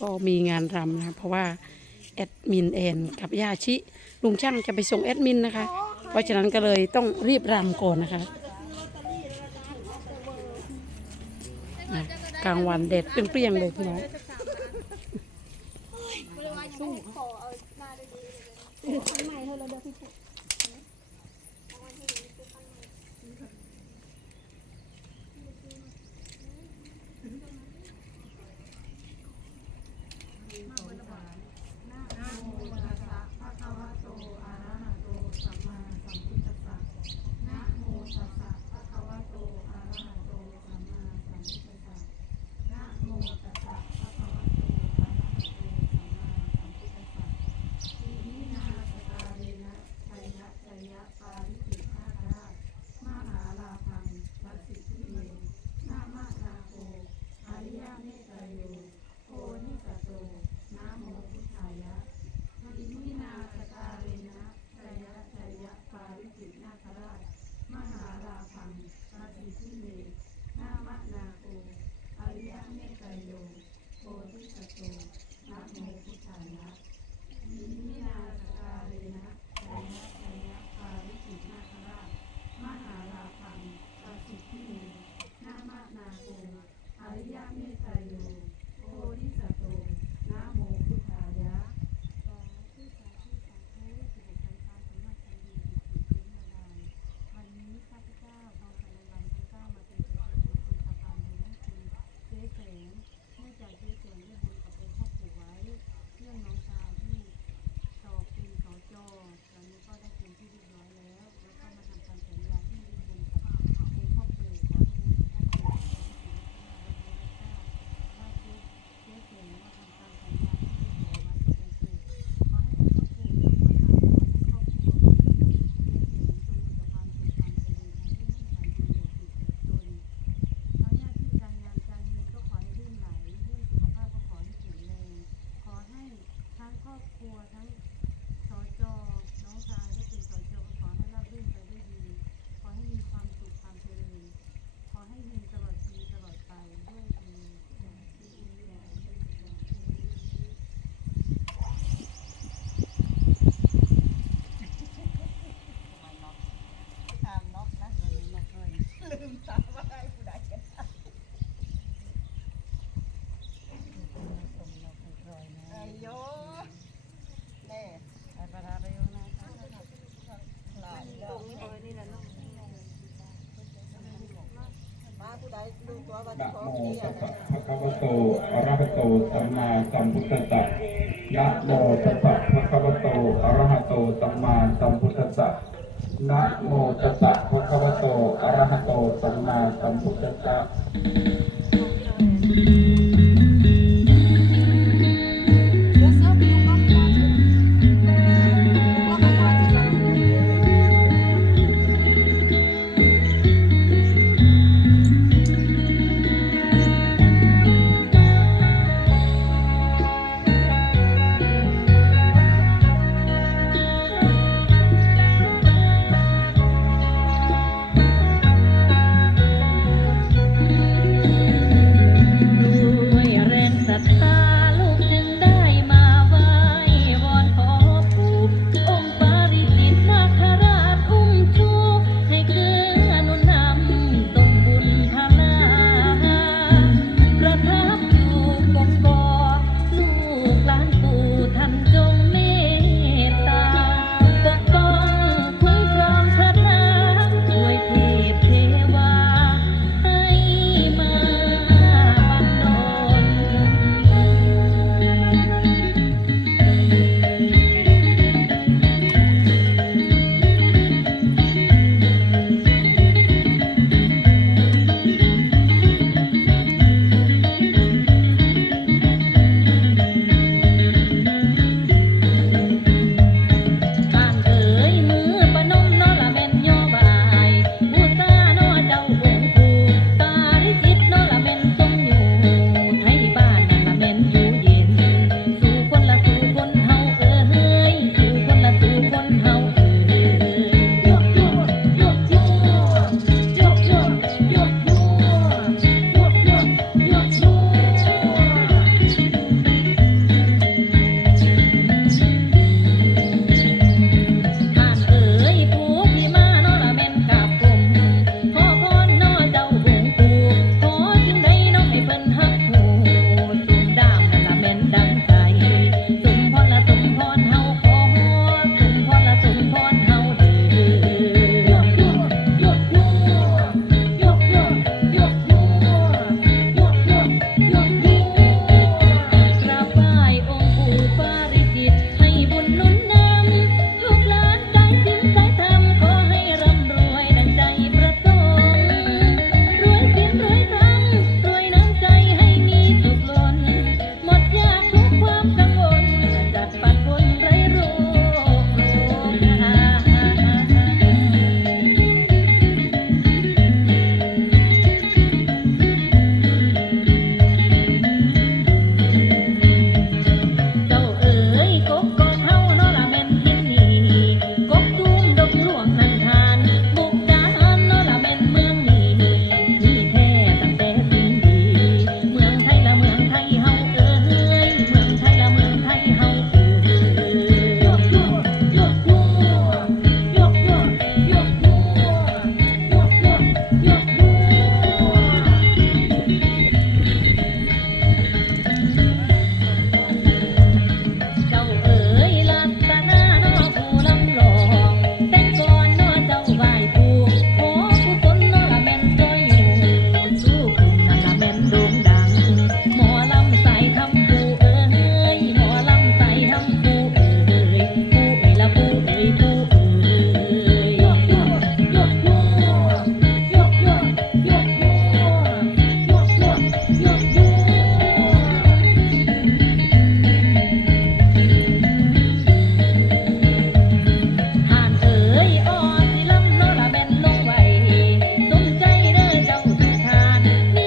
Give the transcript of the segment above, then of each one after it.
ก็มีงานรำนะเพราะว่าแอดมินแอนกับย่าชิ ลุงช่างจะไปส่งแอดมินนะคะ เพราะฉะนั้นก็เลยต้องรีบรำก่อนนะคะนะกลางวันแดดเปรี้ยงๆเลยพี่น้องนะภะคะวะโตอะระหะโตสัมมาสัมพุทธัสสะยะโมตัสสะภะคะวะโตอะระหะโตสัมมาสัมพุทธัสสะนะโมตัสสะภะคะวะโตอะระหะโตสัมมาสัมพุทธัสสะ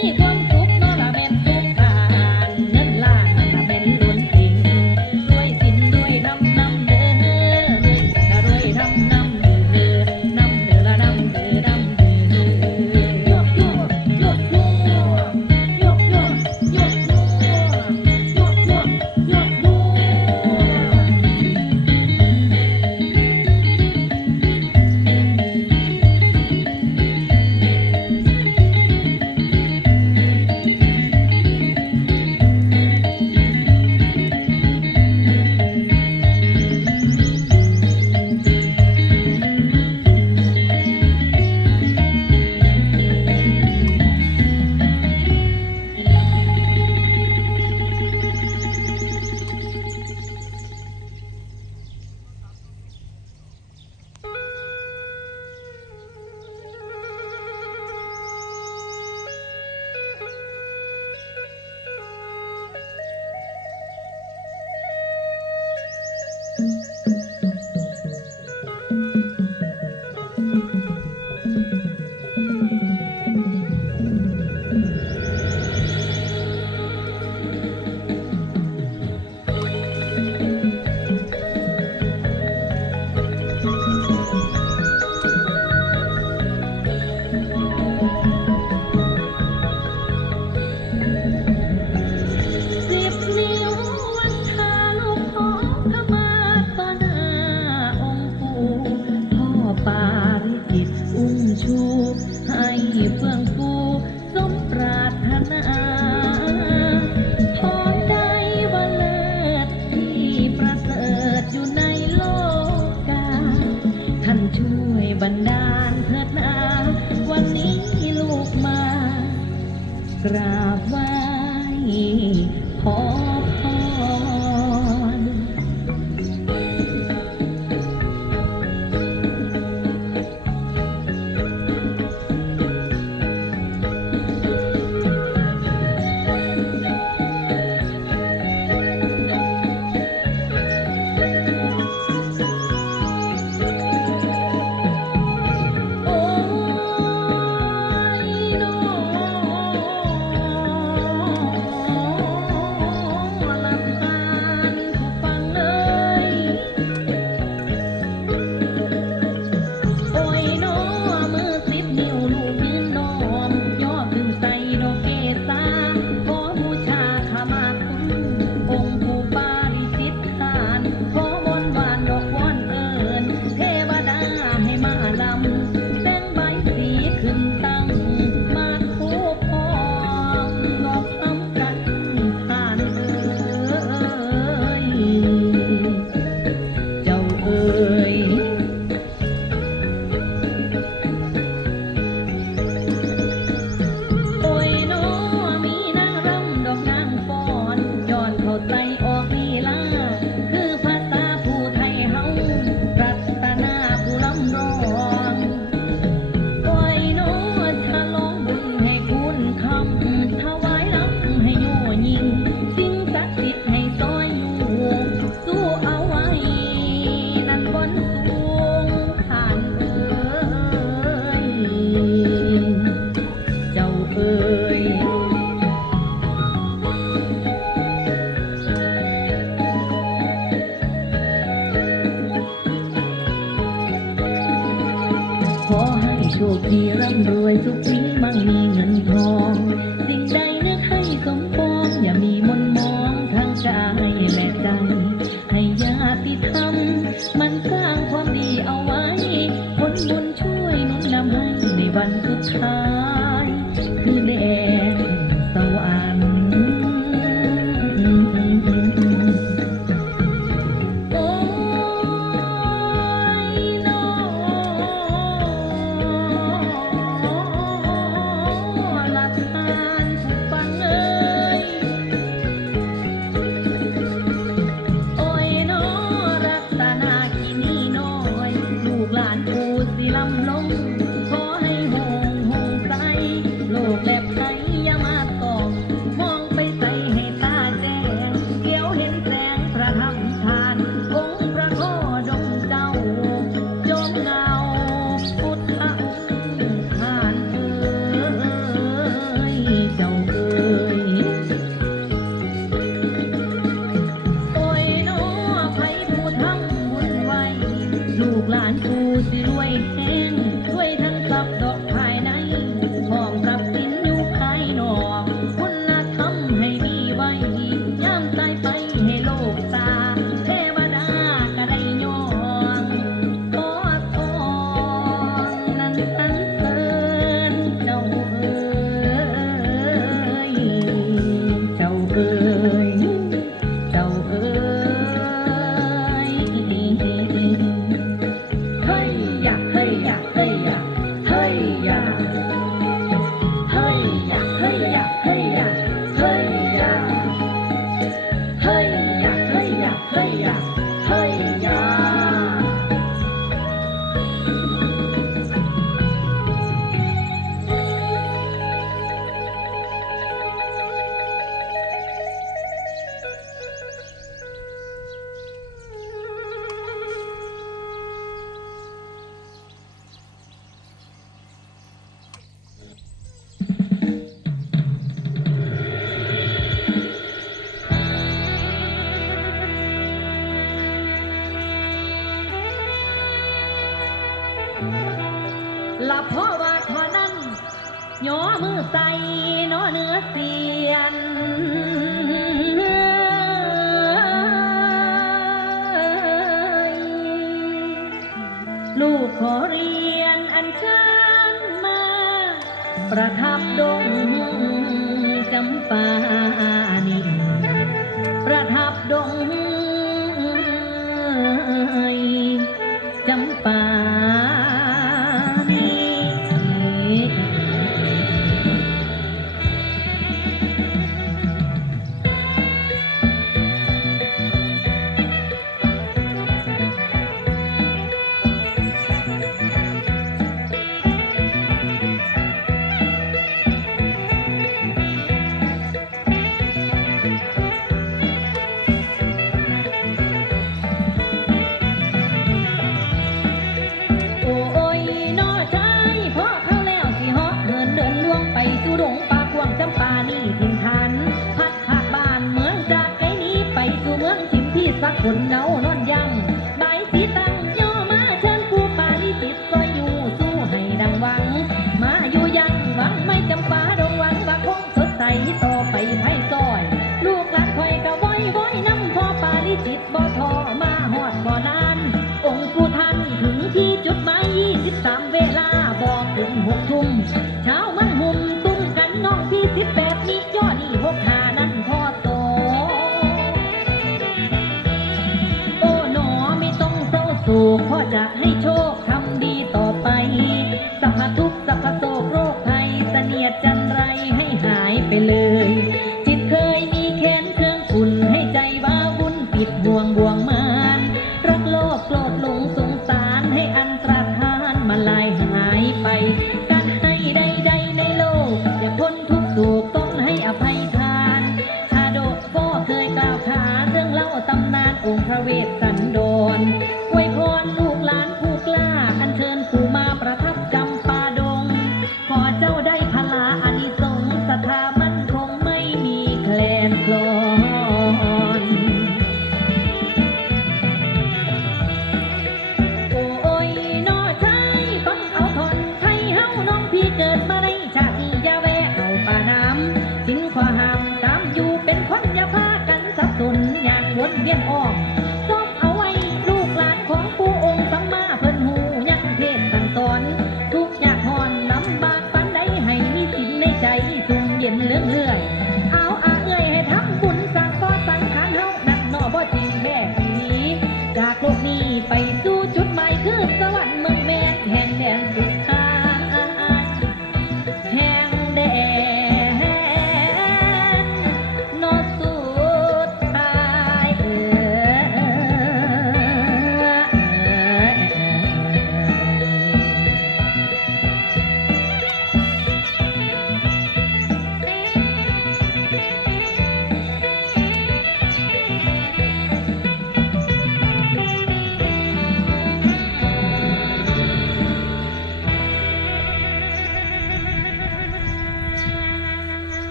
Hey, โชคดีร่ำรวยสุขสิงมั่งมีเงินทอง สิ่งใด ลูกขอเรียนอันเชิญมา ประทับดงจำปานินประทับดงจำปา ไปเลย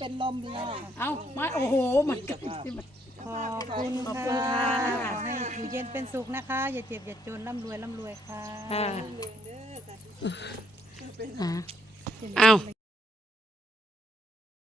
เป็นลมเลยเอาไม่โอ้โหมันกันขอบคุณค่ะให้อยู่เย็นเป็นสุขนะคะ อย่าเจ็บอย่าจนร่ำรวยร่ำรวยค่ะ อ่าเอา